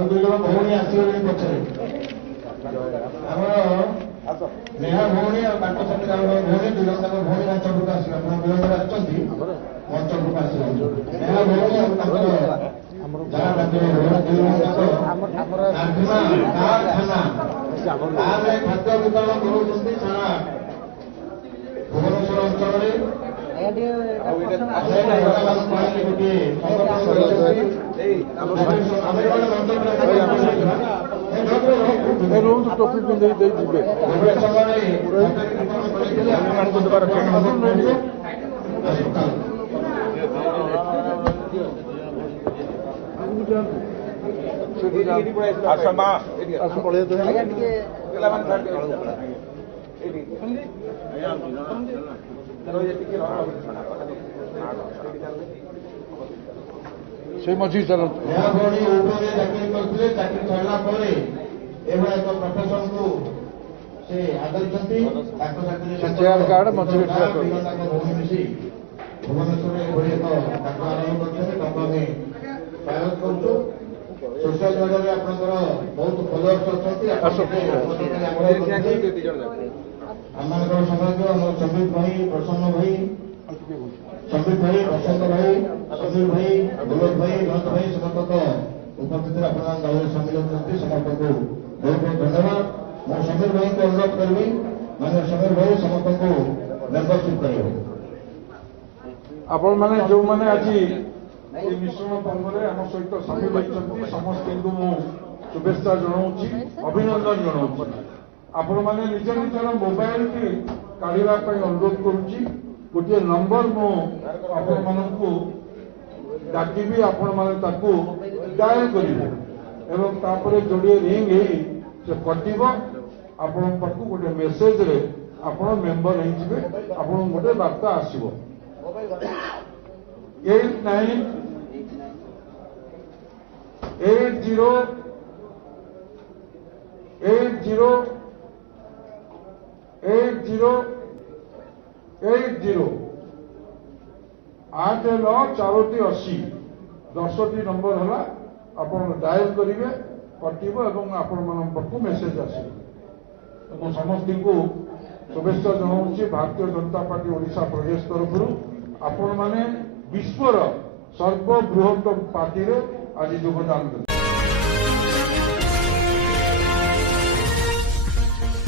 ଆଉ ଦୁଇ ଜଣ ଭଉଣୀ ଆସିଗଲେଣି ପଛରେ ଆମର ନେହା ଭଉଣୀ ଆଉ ତାଙ୍କ ସାଥେ ଭଉଣୀ ଦୁଇ ଜଣ ତାଙ୍କ ଭଉଣୀ ମଞ୍ଚକୁ ଆସିବେ। ଆପଣ ବିଳମ୍ବରେ ଆସିଛନ୍ତି ମଞ୍ଚକୁ ଆସିବେ। ନେହା ଭଉଣୀ ଆଉ ତାଙ୍କର ଯାହା ରାଜ୍ୟରେ ଦୁଇ ଜଣ କାରଖାନା ତାପରେ ଖାଦ୍ୟ ବିତରଣ କରୁଛନ୍ତି ସାରା ଭୁବନେଶ୍ୱର ଅଞ୍ଚଳରେ। ଟୋପି ପିନ୍ଧେଇ ଦେଇ ଯିବେ। ସେ ମଝି ଚାଲନ୍ତୁ। ଚାକିରି କରିଥିଲେ, ଚାକିରି ସରିଲା ପରେ ଏଭଳିଆ ଏକ ପ୍ରଫେସନକୁ ସେ ଆଦରିଛନ୍ତି। ତାଙ୍କ ଚେୟାର କାର୍ଡ ମଝିରେ ତାଙ୍କ ଭଉଣୀ ମିଶି ଭୁବନେଶ୍ୱରରେ ଏଭଳି ଏକ ଡାକ୍ତର ଆରମ୍ଭ କରିଛନ୍ତି। ତାଙ୍କୁ ଆମେ ସ୍ୱାଗତ କରୁଛୁ। ସୋସିଆଲ ମିଡ଼ିଆରେ ଆପଣଙ୍କର ବହୁତ ଫଲୋଅର୍ସ ଅଛନ୍ତି। ଆମମାନଙ୍କର ସୌଭାଗ୍ୟ ଆମର ସମ୍ବିତ ଭାଇ, ପ୍ରସନ୍ନ ଭାଇ, ସମ୍ବିତ ଭାଇ, ବସନ୍ତ ଭାଇ, ସମୀର ଭାଇ, ବିନୋଦ ଭାଇ, ବିନୋଦ ଭାଇ ସମସ୍ତଙ୍କ ଉପସ୍ଥିତିରେ ଆପଣଙ୍କ ଦଳରେ ସାମିଲ ଅଛନ୍ତି। ସମସ୍ତଙ୍କୁ ବହୁତ ବହୁତ ଧନ୍ୟବାଦ। ମୁଁ ସମୀର ଭାଇଙ୍କୁ ଅନୁରୋଧ କରିବି, ମାନେ ସମୀର ଭାଇ ସମସ୍ତଙ୍କୁ ମେମ୍ବରସିପ୍ କରିବେ। ଆପଣମାନେ ଯେଉଁମାନେ ଆଜି এই ମିଶ୍ରଣ ପର୍ବରେ ଆମ ସହିତ ସାମିଲ ହୋଇଛନ୍ତି ସମସ୍ତଙ୍କୁ ମୁଁ ଶୁଭେଚ୍ଛା ଜଣାଉଛି, ଅଭିନନ୍ଦନ ଜଣାଉଛି। ଆପଣମାନେ ନିଜ ନିଜର ମୋବାଇଲଟି କାଢ଼ିବା ପାଇଁ ଅନୁରୋଧ କରୁଛି। ଗୋଟିଏ ନମ୍ବର ମୁଁ ଆପଣମାନଙ୍କୁ ଡାକିବି, ଆପଣମାନେ ତାକୁ ଡାଏଲ କରିବେ ଏବଂ ତାପରେ ଯୋଡ଼ିଏ ରିଙ୍ଗ ହେଇ ସେ କଟିବ। ଆପଣଙ୍କ ପାଖକୁ ଗୋଟେ ମେସେଜରେ ଆପଣ ମେମ୍ବର ହେଇଯିବେ, ଆପଣଙ୍କୁ ଗୋଟେ ବାର୍ତ୍ତା ଆସିବ। 898080 10ଟି ନମ୍ବର ହେଲା। ଆପଣ ଡାଏଲ କରିବେ, କଟିବ ଏବଂ ଆପଣମାନଙ୍କ ପାଖକୁ ମେସେଜ ଆସିବ। ମୁଁ ସମସ୍ତଙ୍କୁ शुभेच्छा जनाऊँगी। भारतीय जनता पार्टी ओडिशा प्रदेश तरफ आपण मैंने विश्वर सर्वबृहत पार्टी आज योगदान देते।